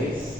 3.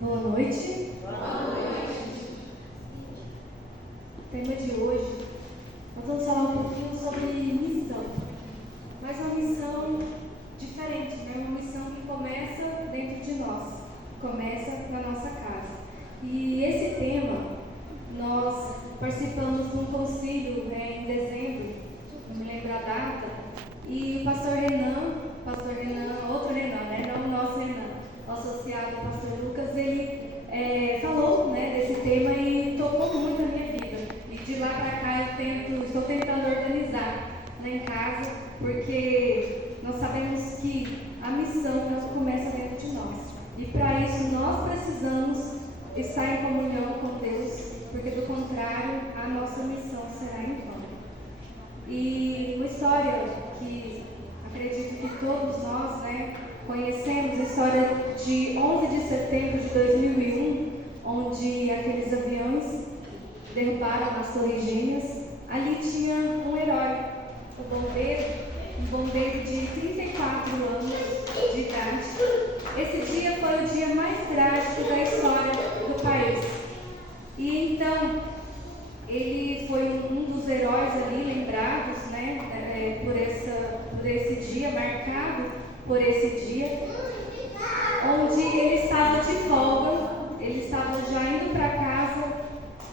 Boa noite. Boa noite. O tema de hoje, nós vamos falar um pouquinho sobre missão. Mas uma missão diferente, né? Uma missão que começa dentro de nós, começa na nossa casa. E esse tema, nós participamos de um concílio em dezembro, não me lembro a data, e o pastor Renan, outro Renan, né? Não o nosso Renan, o associado ao pastor Lucas, ele falou, né, desse tema e tocou muito a minha vida. E de lá para cá estou tentando organizar, né, em casa, porque nós sabemos que a missão não começa dentro de nós. E para isso nós precisamos estar em comunhão com Deus, porque do contrário a nossa missão será em vão. E uma história que acredito que todos nós, né, conhecemos, a história de 11 de setembro de 2001, onde aqueles aviões derrubaram as Torres Gêmeas. Ali tinha um herói, um bombeiro de 34 anos de idade. Esse dia foi o dia mais trágico da história do país. E então, ele foi um dos heróis ali lembrados, né, por esse dia, marcado por esse dia, onde ele estava de folga, ele estava já indo para casa,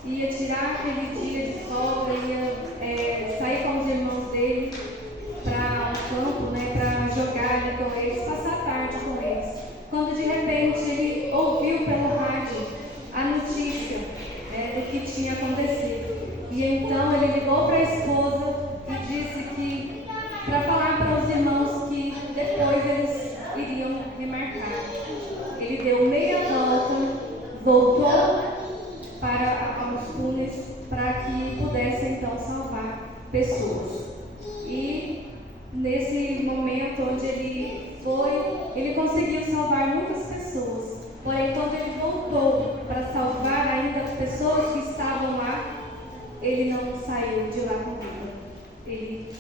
ia tirar aquele dia de folga, ia sair com os irmãos dele para o campo, né, para jogar ali com eles, passar a tarde com eles. Quando de repente ele ouviu pelo rádio a notícia do que tinha acontecido. E então ele ligou para a esposa e disse que, para falar para os irmãos que depois eles iriam remarcar. Ele deu meia volta, voltou para os túneis para que pudesse então salvar pessoas. E nesse momento onde ele foi, ele conseguiu salvar muitas pessoas. Porém, quando ele voltou para salvar ainda as pessoas que estavam lá, ele não saiu de lá com vida. Ele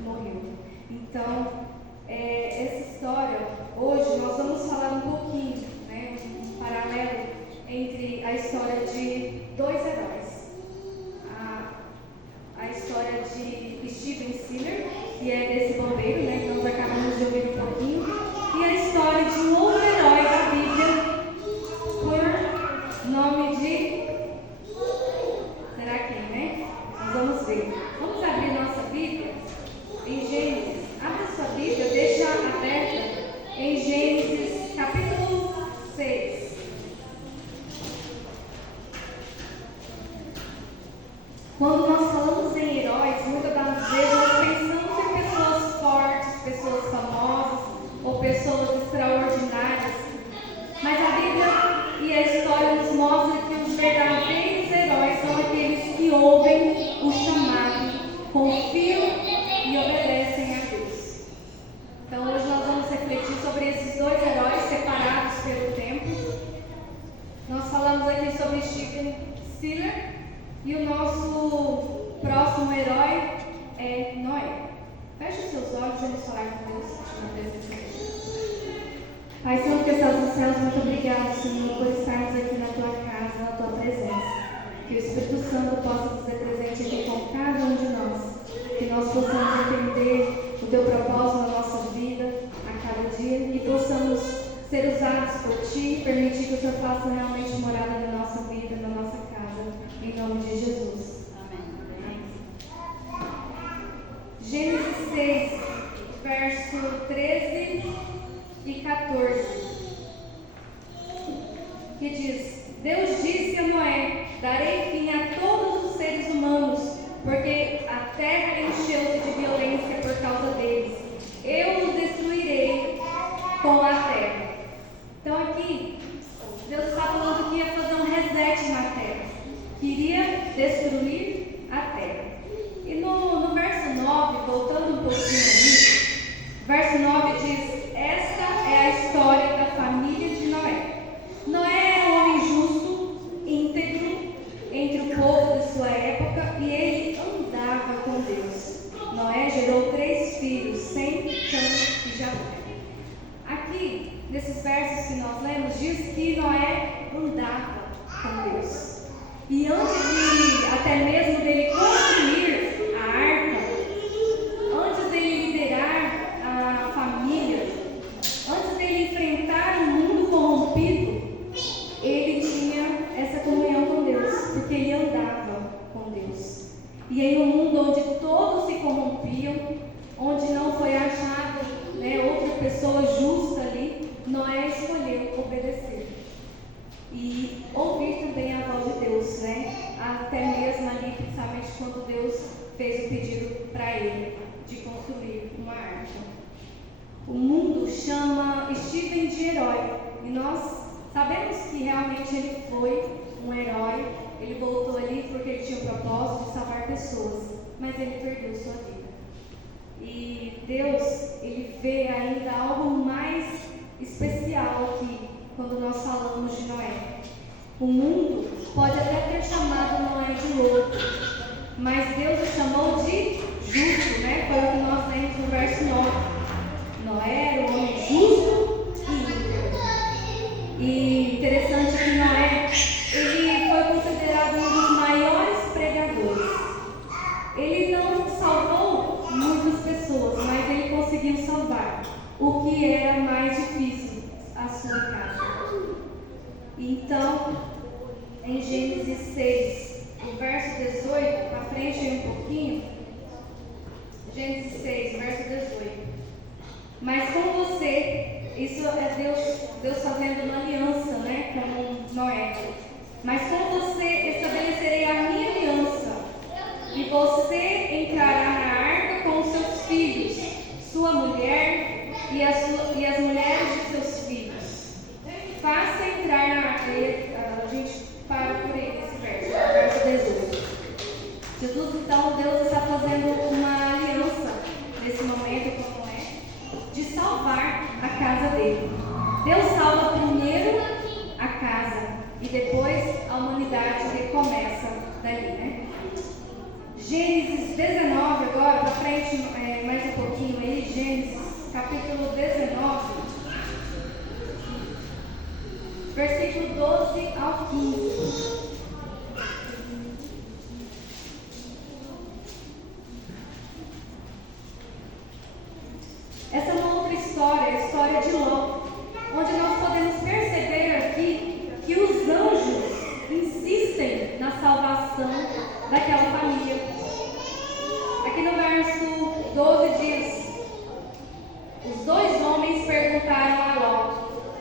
morreu. Então, essa história, hoje nós vamos falar um pouquinho, né, um paralelo entre a história de dois heróis. A história de Steven Siller, que é desse bombeiro, né, que nós acabamos de ouvir um pouquinho, e a história de um outro herói da Bíblia, por nome de... Será quem, né? Nós vamos ver. Vamos abrir nossa Bíblia em Gênesis. Abra sua Bíblia, deixa aberta em Gênesis capítulo 6. Quando nós falamos em heróis, muitas das vezes nós pensamos em pessoas fortes, pessoas famosas ou pessoas extraordinárias. Mas a Bíblia e a história nos mostra que os verdadeiros heróis são aqueles que ouvem o chamado, confiam e obedecem a Deus. Então hoje nós vamos refletir sobre esses dois heróis separados pelo tempo. Nós falamos aqui sobre Steven Siller e o nosso próximo herói é Noé. Feche os seus olhos e vamos falar com Deus na presença de Deus. Pai, Senhor que estás nos céus, muito obrigado, Senhor, por estarmos aqui na tua casa, na tua presença. Que o Espírito Santo possa nos ser presente aqui com cada um de nós. Que nós possamos entender o teu propósito na nossa vida, a cada dia, e possamos ser usados por ti, permitir que o Senhor faça realmente morada na nossa vida, na nossa casa, em nome de Jesus. Amém. Gênesis 6, verso 13 e 14, que diz: Deus disse a Noé: darei fim a todos os seres humanos, porque a terra encheu-se de violência por causa deles. Eu os destruirei com a terra. Então aqui, Deus está falando que ia fazer um reset na terra, que iria destruir a terra. E no verso 9, voltando um pouquinho ali, verso 9 diz: esta é a história da versos que nós lemos, diz que Noé andava com Deus. E antes até mesmo dele construir a arca, antes dele liderar a família, antes dele enfrentar o mundo corrompido, ele tinha essa comunhão com Deus, porque ele andava com Deus. E em um mundo onde todos se corrompiam, onde não foi achado, outra pessoa justa ali, Noé escolheu obedecer e ouvir também a voz de Deus, até mesmo ali, principalmente quando Deus fez o pedido para ele de construir uma arca. O mundo chama Steven de herói, e nós sabemos que realmente ele foi um herói. Ele voltou ali porque ele tinha o propósito de salvar pessoas, mas ele perdeu sua vida. E Deus, ele vê ainda algo mais especial aqui, quando nós falamos de Noé. O mundo pode até ter chamado Noé de louco, mas Deus o chamou de justo, Foi o que nós lemos no verso 9. Noé era um homem justo e íntegro. E interessante que Noé, ele foi considerado um dos maiores pregadores. Ele não salvou muitas pessoas, mas ele conseguiu salvar o que era mais difícil, a sua casa. Então, em Gênesis 6, o verso 18, para frente aí um pouquinho, Gênesis 6, verso 18. Mas com você, isso é Deus fazendo uma aliança, com Noé. Mas com você estabelecerei a minha aliança, e você entrará na arca com os seus filhos, sua mulher e as mulheres de seus filhos. Faça entrar na arca. A gente para por aí nesse verso 18. Jesus, então, Deus está fazendo uma aliança nesse momento com Noé, de salvar a casa dele. Deus salva primeiro a casa e depois a humanidade recomeça dali, Gênesis 19, agora para frente, mais um pouquinho aí, Gênesis capítulo 19, versículo 12 ao 15. Essa é uma outra história, a história de Ló, onde nós podemos perceber aqui que os anjos insistem na salvação daquela família. Aqui no verso 12 diz: os dois homens perguntaram a Ló: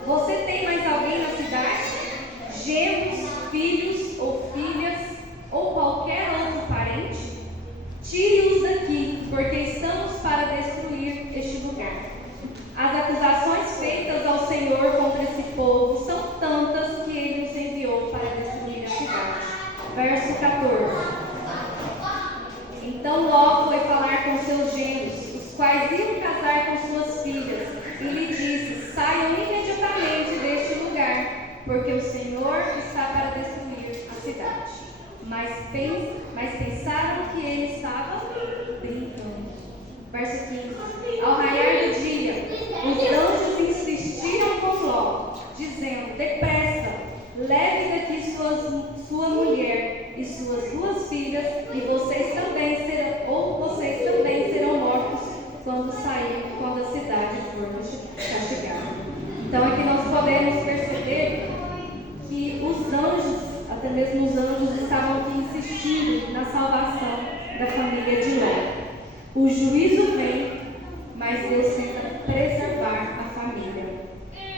você tem mais alguém na cidade? Genros, filhos ou filhas, ou qualquer outro parente? Tire-os daqui, porque estamos para destruir este lugar. As acusações feitas ao Senhor contra esse povo são tantas que ele nos enviou para destruir a cidade. Verso 14. Então Ló foi falar com seus genros, os quais iam casar com suas filhas, e lhe disse: saiam imediatamente deste lugar, porque o Senhor está para destruir a cidade. Mas pensaram que ele estava brincando. Verso 15. Ao raiar do dia, os anjos insistiram com Ló, dizendo: depressa, leve daqui sua mulher e suas duas filhas, e vocês também serão mortos quando a cidade for castigada. Então aqui nós podemos perceber que os anjos, até mesmo os anjos, estavam aqui insistindo na salvação da família de Ló. O juízo vem, mas Deus tenta preservar a família.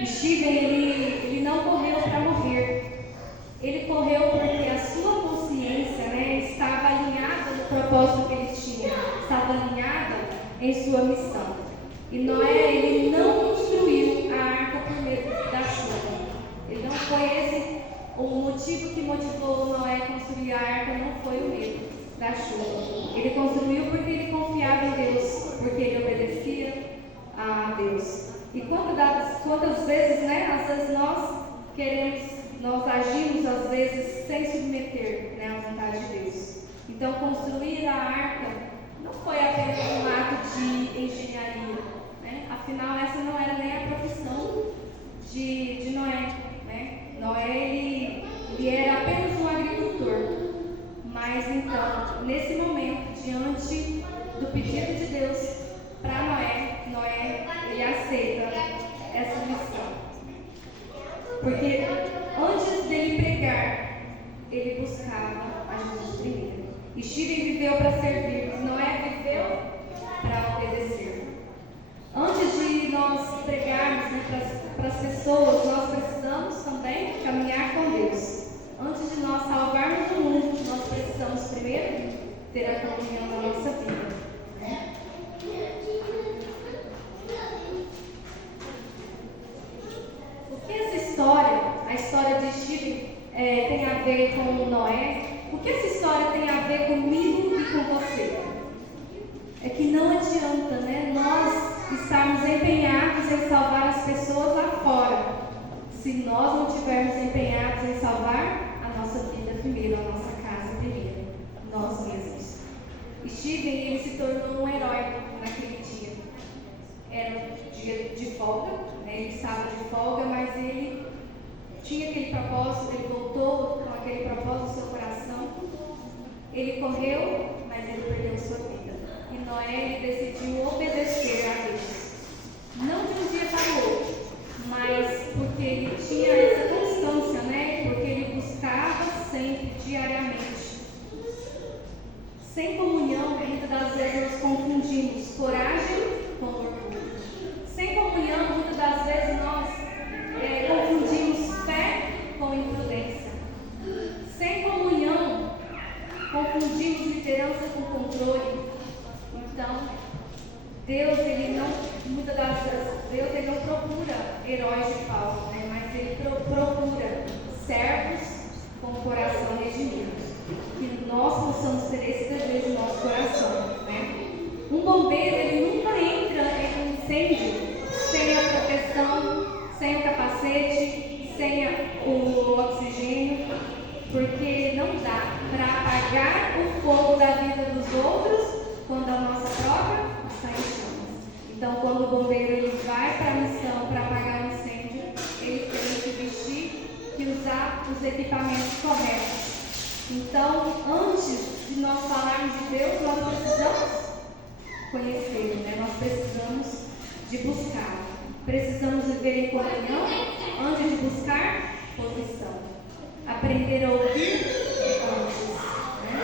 Steven, ele não correu para morrer. Ele correu porque a sua consciência, estava alinhada no propósito que ele tinha, estava alinhada em sua missão. E Noé, ele não construiu a arca por medo da chuva. Ele não foi esse o motivo que motivou Noé a construir a arca, não foi o medo da chuva. Ele construiu porque ele confiava em Deus, porque ele obedecia a Deus. E quantas vezes, às vezes nós agimos às vezes sem submeter, à vontade de Deus. Então construir a arca não foi apenas um ato de engenharia, Afinal, essa não era nem a profissão de Noé, né? Noé, ele era apenas um agricultor. Mas então, nesse momento, diante do pedido de Deus para Noé, ele aceita essa missão. Porque antes dele pregar, ele buscava a Jesus primeiro. E Steven viveu para servir, Noé viveu para obedecer. Antes de nós pregarmos, né, para as pessoas, nós precisamos também caminhar com Deus. Antes de nós salvarmos o mundo, nós precisamos primeiro ter a comunhão na nossa vida. O que essa história, a história de Steven, tem a ver com Noé? O que essa história tem a ver comigo e com você? É que não adianta, né, nós estarmos empenhados em salvar as pessoas lá fora, se nós não estivermos empenhados em salvar a nossa vida primeiro, a nossa casa primeiro, nós mesmos. Steven, ele se tornou um herói naquele dia. Era um dia de folga, né, ele estava de folga, mas ele tinha aquele propósito, ele voltou com aquele propósito no seu coração. Ele correu, mas ele perdeu sua vida. E Noé, ele decidiu obedecer a Deus. Não de um dia para o outro, mas porque ele tinha essa constância, né? Porque ele buscava sempre, diariamente. Sem comunhão, muitas das vezes nós confundimos coragem com orgulho. Sem comunhão, muitas das vezes nós confundimos fé com imprudência. Sem comunhão, confundimos liderança com controle. Então, Deus, ele não, muitas das vezes, Deus, ele não procura heróis de palco, né? Mas ele procura servos com o coração redimido. Que nós possamos ter esse desejo no nosso coração, né? Um bombeiro, ele nunca entra em um incêndio sem a proteção, sem o capacete, sem o oxigênio, porque não dá para apagar o fogo da vida dos outros quando a nossa própria está em chamas. Então, quando o bombeiro ele vai para a missão para apagar o incêndio, ele tem que vestir e usar os equipamentos corretos. Então, antes de nós falarmos de Deus, nós precisamos conhecê-lo, né? Nós precisamos de buscar. Precisamos viver em comunhão antes de buscar posição. Aprender a ouvir antes, né?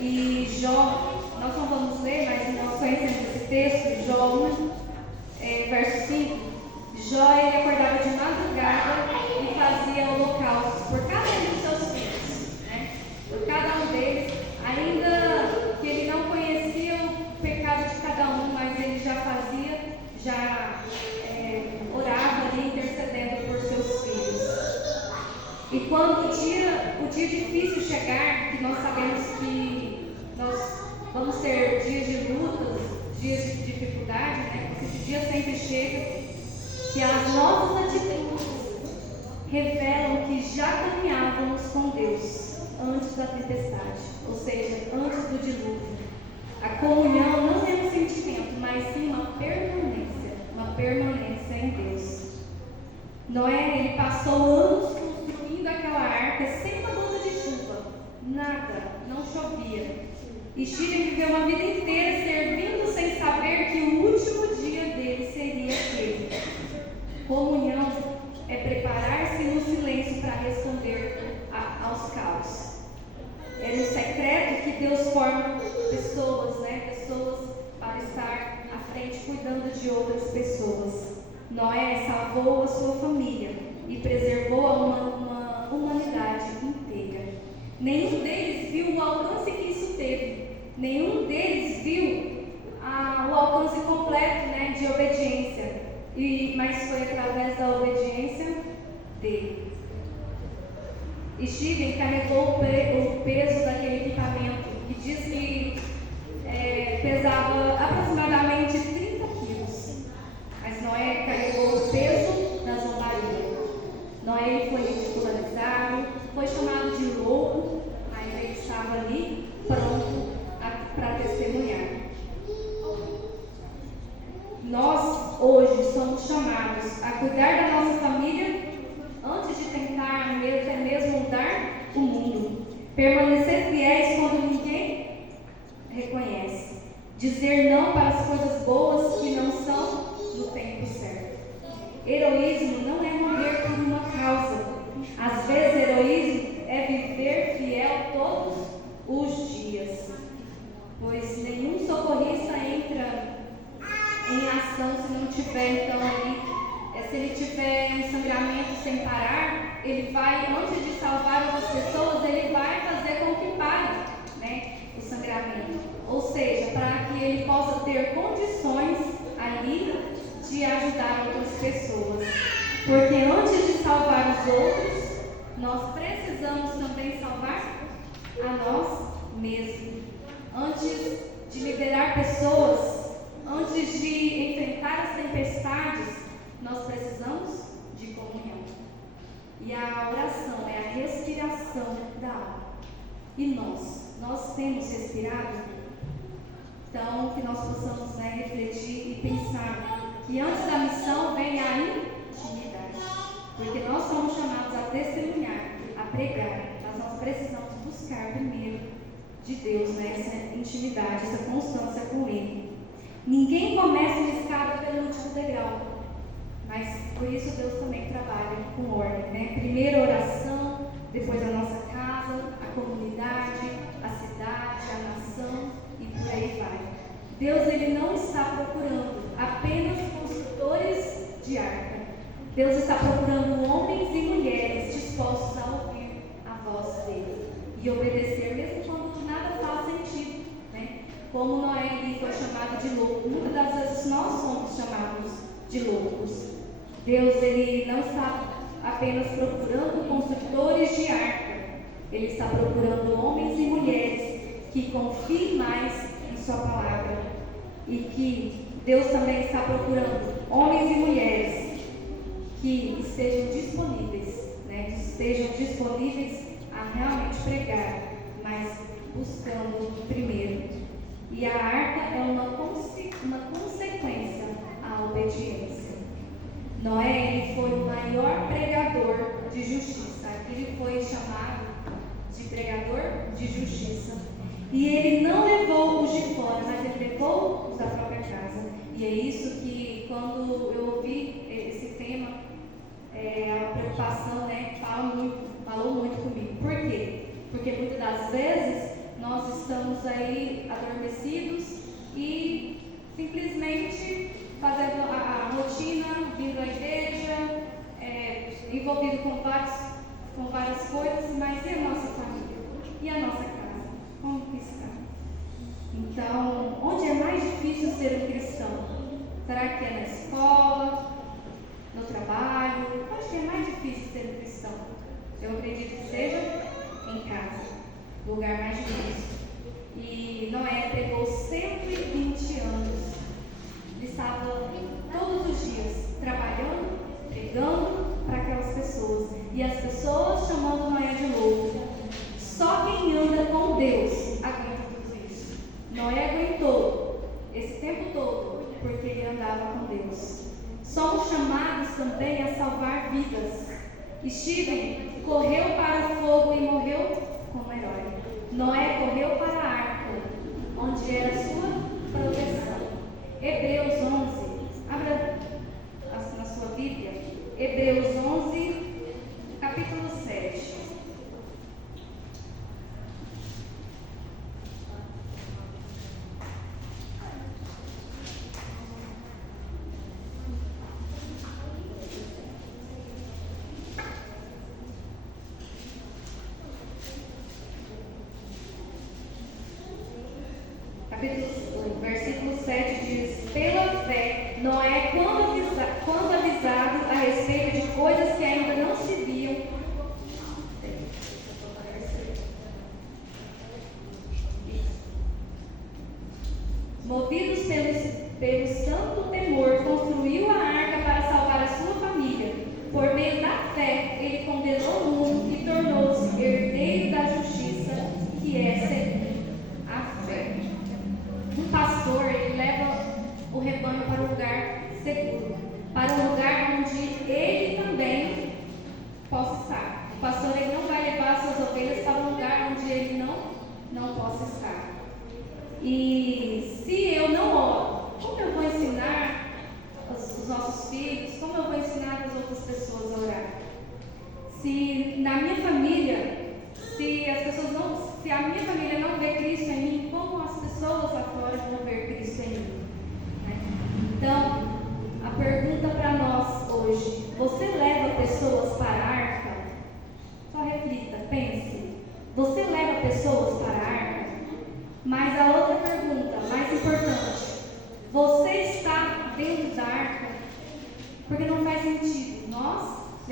E Jó, nós não vamos ler, mas nós conhecemos esse texto, Jó 1, verso 5. Jó, ele acordava de madrugada e fazia holocaustos por cada um dos seus filhos, né? Por cada um deles, ainda que ele não conhecia o pecado de cada um, mas ele já fazia, orava ali intercedendo por seus filhos. E quando o dia difícil chegar, que nós sabemos que nós vamos ter dias de lutas, dias de dificuldade, né? Esse dia sempre chega, que as nossas atitudes revelam que já caminhávamos com Deus antes da tempestade, ou seja, antes do dilúvio. A comunhão não é um sentimento, mas sim uma permanência em Deus. Noé, ele passou anos construindo aquela arca sem uma gota de chuva, nada, não chovia. E Steven viveu uma vida inteira servindo sem saber que o último dia dele seria aquele. Comunhão é preparar-se no silêncio para responder aos caos. É no secreto que Deus forma pessoas, né? Pessoas para estar à frente cuidando de outras pessoas. Noé salvou a sua família e preservou uma humanidade inteira. Nenhum deles viu o alcance que isso teve. Nenhum deles viu o alcance completo, né, de obediência. Mas foi através da obediência dele. Steven carregou o peso daquele equipamento, que diz que pesava aproximadamente 30 quilos. Mas Noé carregou o peso da zombaria. Noé foi ridicularizado, foi chamado de louco, mas ele estava ali pronto para testemunhar. Nós hoje somos chamados a cuidar da nossa família ele vai, antes de salvar outras pessoas, ele vai fazer com que pare, né, o sangramento. Ou seja, para que ele possa ter condições ali de ajudar outras pessoas. Porque antes de salvar os outros, nós precisamos também salvar a nós mesmos. Antes de liderar pessoas, antes de enfrentar as tempestades, nós precisamos de comunhão. E a oração é a respiração da alma. E nós temos respirado? Então, que nós possamos, né, refletir e pensar que antes da missão vem a intimidade. Porque nós somos chamados a testemunhar, a pregar, mas nós precisamos buscar primeiro de Deus, né, essa intimidade, essa constância com Ele. Ninguém começa uma escada pelo último degrau, mas por isso Deus também trabalha com ordem, né? Primeiro a oração, depois a nossa casa, a comunidade, a cidade, a nação e por aí vai. Deus, Ele não está procurando apenas construtores de arca. Deus está procurando homens e mulheres dispostos a ouvir a voz dele e obedecer, mesmo quando nada faz sentido, né? Como Noé foi chamado de louco, muitas das vezes nós somos chamados de loucos. Deus, Ele não está apenas procurando construtores de arca, Ele está procurando homens e mulheres que confiem mais em Sua palavra. E que Deus também está procurando homens e mulheres que estejam disponíveis, né? Estejam disponíveis a realmente pregar, mas buscando primeiro. E a arca é uma consequência à obediência. Noé, ele foi o maior pregador de justiça. Aqui ele foi chamado de pregador de justiça. E ele não levou os de fora, mas ele levou os da própria casa. E é isso que, quando eu ouvi esse tema, a preocupação, né, falou muito comigo. Por quê? Porque muitas das vezes nós estamos aí adormecidos e simplesmente fazendo a rotina, vindo à igreja, envolvido com várias coisas, mas e a nossa família? E a nossa casa? Como que está? Então, onde é mais difícil ser um cristão? Será que é na escola? No trabalho? Onde que é mais difícil ser um cristão? Eu acredito que seja em casa, o lugar mais difícil. E Noé pregou 120 anos. Ele estava todos os dias trabalhando, pregando para aquelas pessoas. E as pessoas chamando Noé de louco. Só quem anda com Deus aguenta tudo isso. Noé aguentou esse tempo todo porque ele andava com Deus. Somos chamados também a salvar vidas. Steven correu para o fogo e morreu como herói. Noé correu para a arca, onde era sua proteção. Hebreus 11, abra na sua Bíblia, Hebreus 11, capítulo 7. Versículo 7 diz: pela fé, Noé, quando avisado a respeito de coisas que ainda não se viam, movidos pelo santo temor, construiu a arca para salvar a sua família. Por meio da fé, ele condenou o mundo e tornou-se herdeiro da justiça, que é segundo a fé. Um pastor, ele leva o rebanho para um lugar seguro, para um lugar onde ele também possa estar. O pastor, ele não vai levar suas ovelhas para um lugar onde ele não possa estar. E se eu não oro, como eu vou ensinar os nossos filhos, como eu vou ensinar as outras pessoas a orar? Se na minha família, se a minha família não vê Cristo em mim, como as pessoas lá fora vão ver Cristo em mim? Então, a pergunta para nós hoje: você leva pessoas para a arca?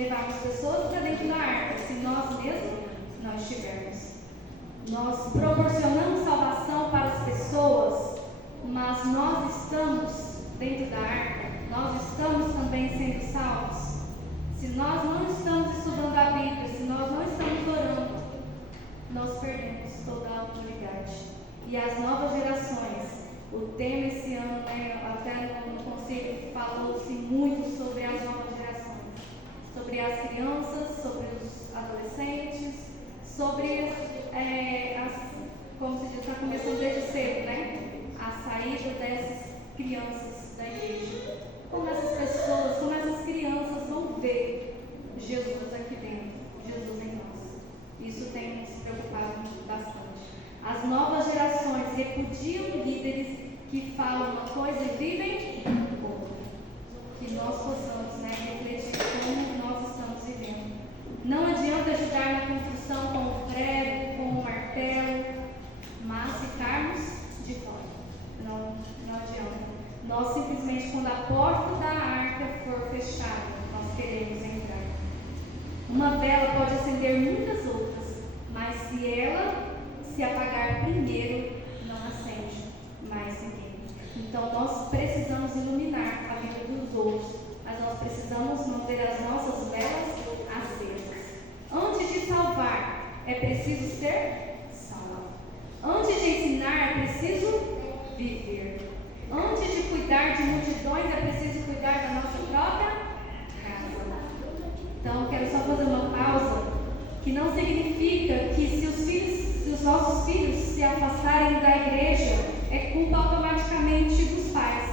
levarmos pessoas para dentro da arca, se nós mesmos não estivermos. Nós proporcionamos salvação para as pessoas, mas nós estamos dentro da arca, nós estamos também sendo salvos. Se nós não estamos estudando a Bíblia, se nós não estamos orando, nós perdemos toda a autoridade. E as novas gerações, o tema esse ano, até no conselho falou-se muito sobre as novas gerações, sobre as crianças, sobre os adolescentes, sobre como se diz, está começando desde cedo, a saída dessas crianças da igreja. Como essas pessoas, como essas crianças vão ver Jesus aqui dentro, Jesus em nós. Isso tem nos preocupado bastante. As novas gerações repudiam líderes que falam uma coisa e vivem outra. Que nós possamos refletir como nós estamos vivendo. Não adianta ajudar na construção com o prego, com o martelo, mas ficarmos de fora. Não adianta. Nós simplesmente, quando a porta da arca for fechada, nós queremos entrar. Uma vela pode acender muitas outras, mas se ela se apagar primeiro, não acende mais ninguém. Então nós precisamos iluminar a vida dos outros, mas nós precisamos manter as nossas velas acesas. Antes de salvar, é preciso ser salvo. Antes de ensinar, é preciso viver. Antes de cuidar de multidões, é preciso cuidar da nossa própria casa. Então, quero só fazer uma pausa, que não significa que se os nossos filhos se afastarem da igreja, é culpa automaticamente dos pais.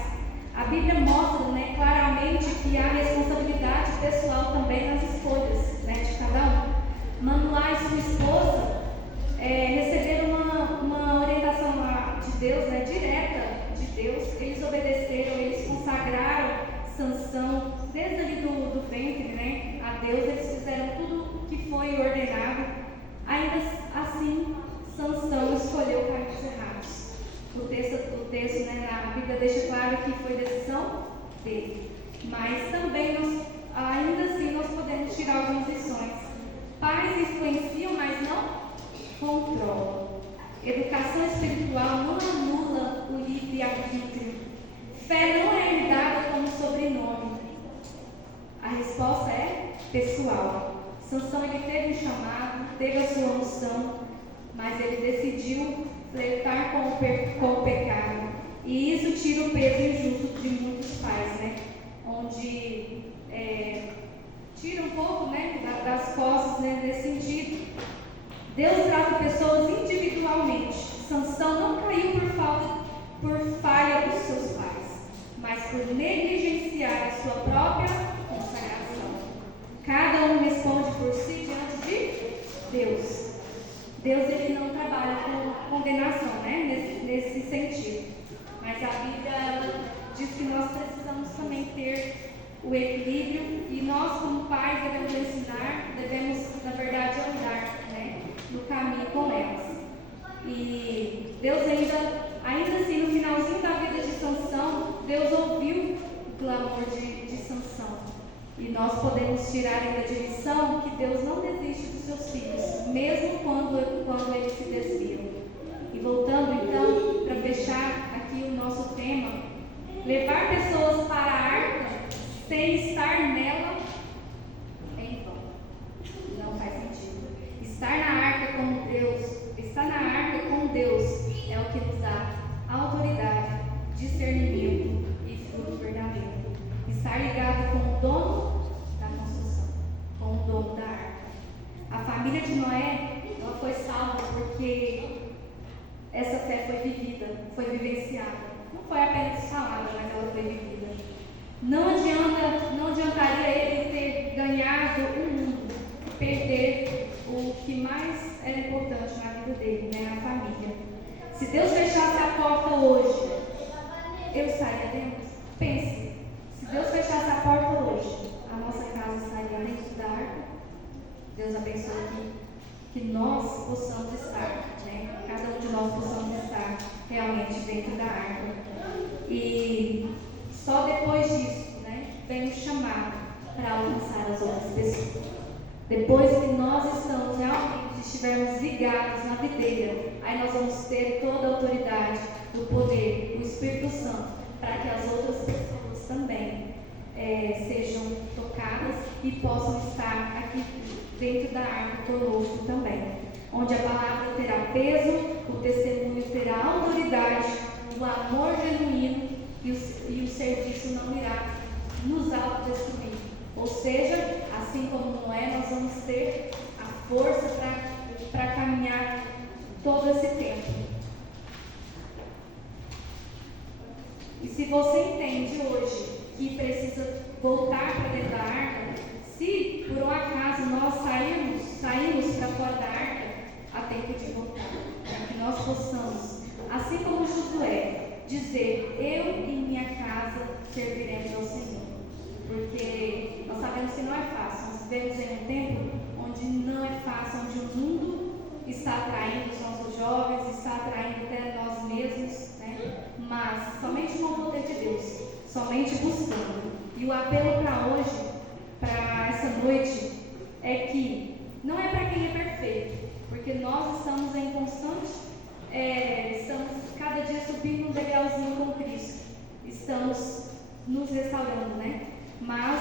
A Bíblia mostra claramente que há responsabilidade pessoal também nas escolhas de cada um. Manuá e sua esposa receberam uma orientação de Deus, direta de Deus. Eles obedeceram, eles consagraram Sansão desde ali do ventre, a Deus. Eles fizeram tudo o que foi ordenado. Ainda assim, Sansão escolheu caminhos errados. O texto na Bíblia deixa claro que foi decisão dele. Mas também, ainda assim, nós podemos tirar algumas lições. Pais influenciam, mas não controlam. Educação espiritual não anula o livre-arbítrio. Fé não é herdada como sobrenome. A resposta é pessoal. Sansão, ele teve um chamado, teve a sua unção, mas ele decidiu flertar com o pecado. E isso tira o peso injusto de muitos pais, onde tira um pouco das costas nesse sentido. Deus trata pessoas individualmente. Sansão não caiu por falha dos seus pais, mas por negligenciar a sua própria consagração. Cada um responde por si diante de Deus. Deus, ele não trabalha com condenação, nesse sentido. Mas a Bíblia diz que nós precisamos também ter o equilíbrio, e nós, como pais, devemos ensinar, devemos, na verdade, andar no caminho com elas. E Deus ainda assim, no finalzinho da vida de Sansão, Deus ouviu o clamor de Sansão. E nós podemos tirar ainda de lição que Deus não desiste dos seus filhos, mesmo quando eles se desviam. E voltando então, para fechar aqui o nosso tema, levar pessoas para a arca sem estar nela é em vão. Não faz sentido. Estar na arca com Deus é o que nos dá autoridade, discernimento e fruto verdadeiro. Estar ligado com o dono da construção, com o dono da arca. A família de Noé, ela foi salva porque essa fé foi vivida, foi vivenciada. Não foi apenas falada, mas ela foi vivida. Não adiantaria ele ter ganhado o mundo, perder o que mais era importante na vida dele, a família. Se Deus fechasse a porta hoje, eu estaria dentro? Pense, se Deus fechasse a porta hoje, a nossa casa estaria dentro da arca? Deus abençoe que nós possamos estar, cada um de nós possamos estar realmente dentro da arca. E só depois disso, vem o chamado. para alcançar as outras pessoas. Depois que nós estamos realmente estivermos ligados na videira, aí nós vamos ter toda a autoridade, o poder, o Espírito Santo, para que as outras pessoas também sejam tocadas e possam estar aqui dentro da arca conosco também, onde a palavra terá peso, o testemunho terá autoridade, o amor genuíno e o serviço não irá nos autodestruir. Ou seja, assim como Noé, nós vamos ter a força para caminhar todo esse tempo. E se você entende hoje que precisa voltar para dentro da arca, se por um acaso nós saímos para fora da arca, há tempo de voltar, para que nós possamos, assim como Josué, dizer: eu e minha casa serviremos ao Senhor. Porque nós sabemos que não é fácil, nós vivemos em um tempo onde não é fácil, onde o mundo está atraindo os nossos jovens, está atraindo até nós mesmos, né? Mas somente com o poder de Deus, somente buscando. E o apelo para hoje, para essa noite, é que não é para quem é perfeito, porque nós estamos em constante, estamos cada dia subindo um degrauzinho com Cristo, estamos nos restaurando, né? Mas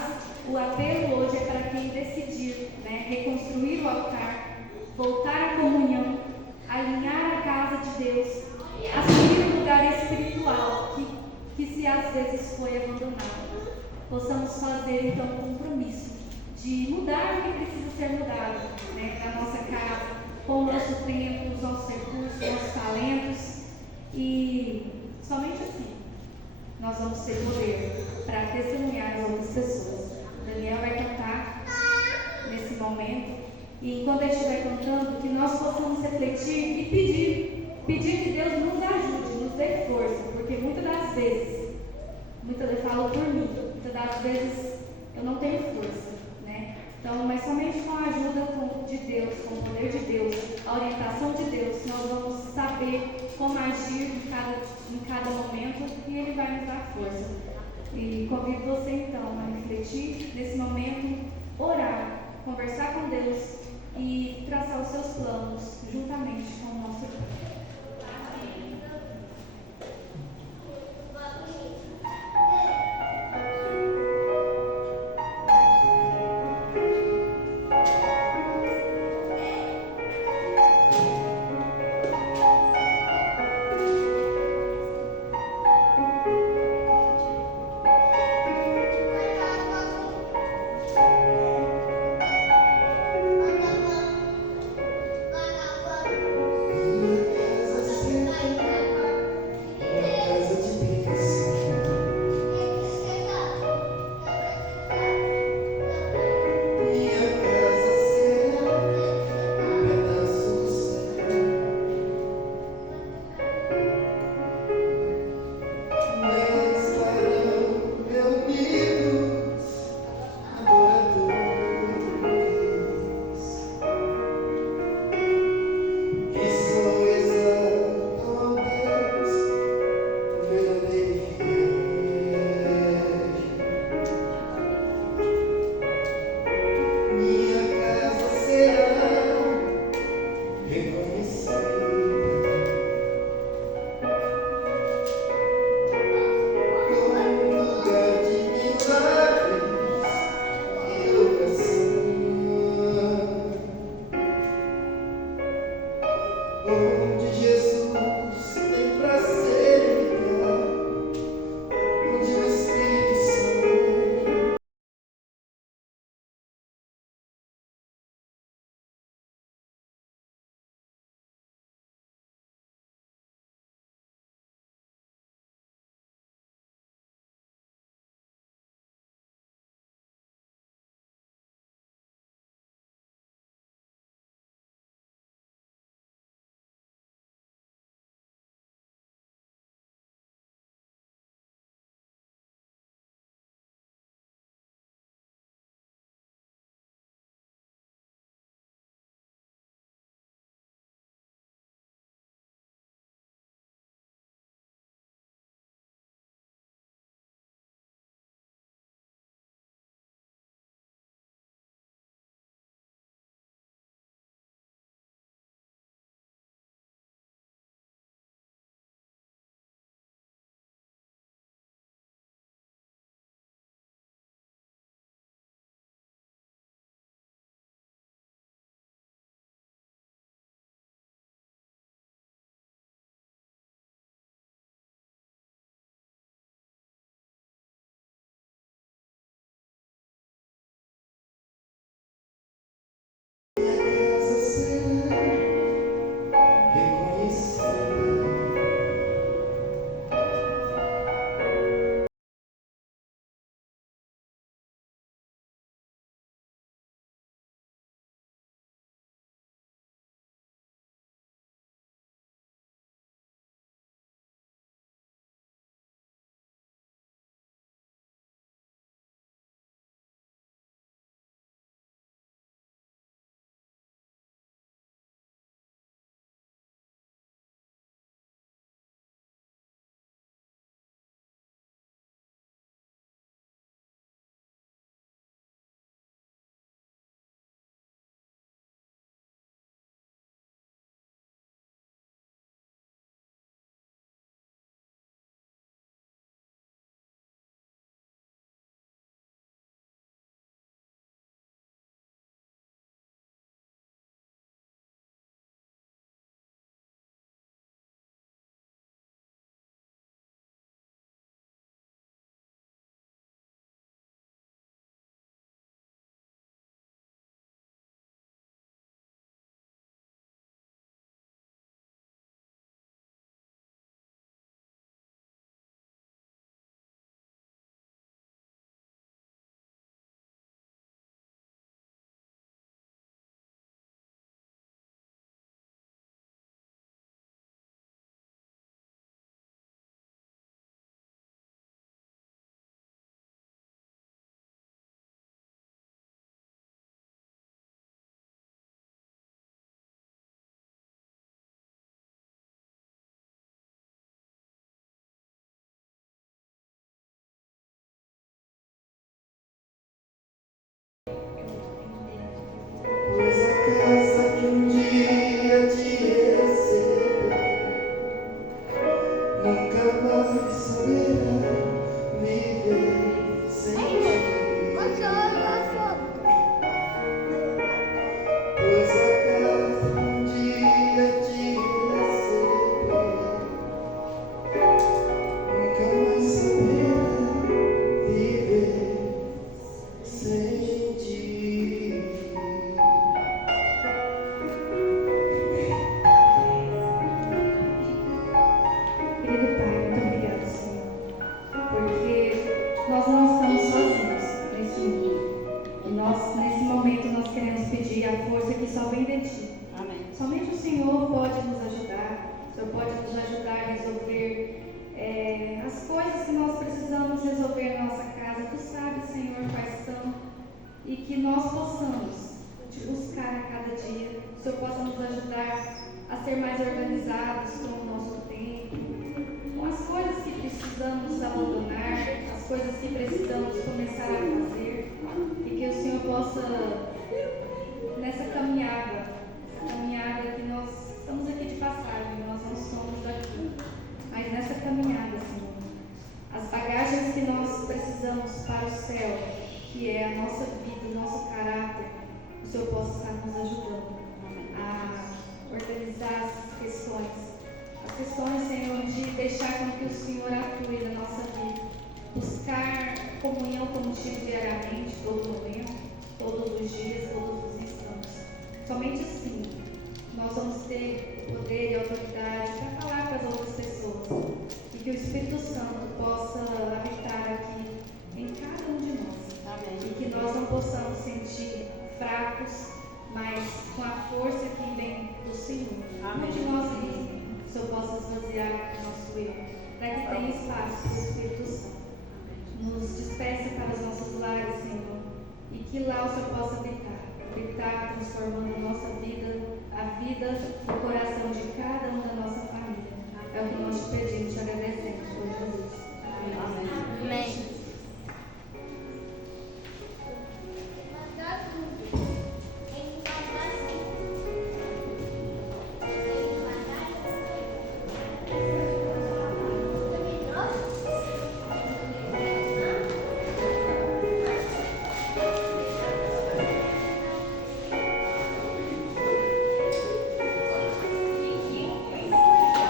o apelo hoje é para quem decidir, né, reconstruir o altar, voltar à comunhão, alinhar a casa de Deus, assumir o lugar espiritual que se às vezes foi abandonado. Possamos fazer então um compromisso de mudar o que precisa ser mudado, né, na nossa casa, com o nosso tempo, os nossos recursos, os nossos talentos, e somente assim nós vamos ter poder para testemunhar as outras pessoas. Daniel vai cantar nesse momento, e enquanto ele estiver cantando, que nós possamos refletir e pedir que Deus nos ajude, nos dê força, porque muitas das vezes, eu falo por mim, muitas das vezes eu não tenho força, né? Então, mas somente com a ajuda de Deus, com o poder de Deus, a orientação de Deus, nós vamos saber como agir em cada momento, e Ele vai nos dar força. E convido você então a refletir nesse momento, orar, conversar com Deus e traçar os seus planos juntamente com o nosso Deus. precisamos começar a fazer e que o Senhor possa, nessa caminhada que nós estamos aqui de passagem, nós não somos daqui, mas nessa caminhada, Senhor, as bagagens que nós precisamos para o céu, que é a nossa vida, o nosso caráter, o Senhor possa estar nos ajudando a organizar as questões, Senhor, de deixar com que o Senhor atue na nossa vida, buscar comunhão contigo diariamente, todo momento, todos os dias, todos os instantes. Somente assim nós vamos ter poder e autoridade para falar para as outras pessoas e que o Espírito Santo possa habitar aqui em cada um de nós. Amém. E que nós não possamos sentir fracos, mas com a força que vem do Senhor. Amém. De nós mesmos, que o Senhor possa esvaziar o nosso eu, para que tenha espaço para o Espírito Santo. Nos despeça para os nossos lares, Senhor, e que lá o Senhor possa habitar transformando a nossa vida, a vida e o coração de cada um da nossa família. É o que nós te pedimos, te agradecemos.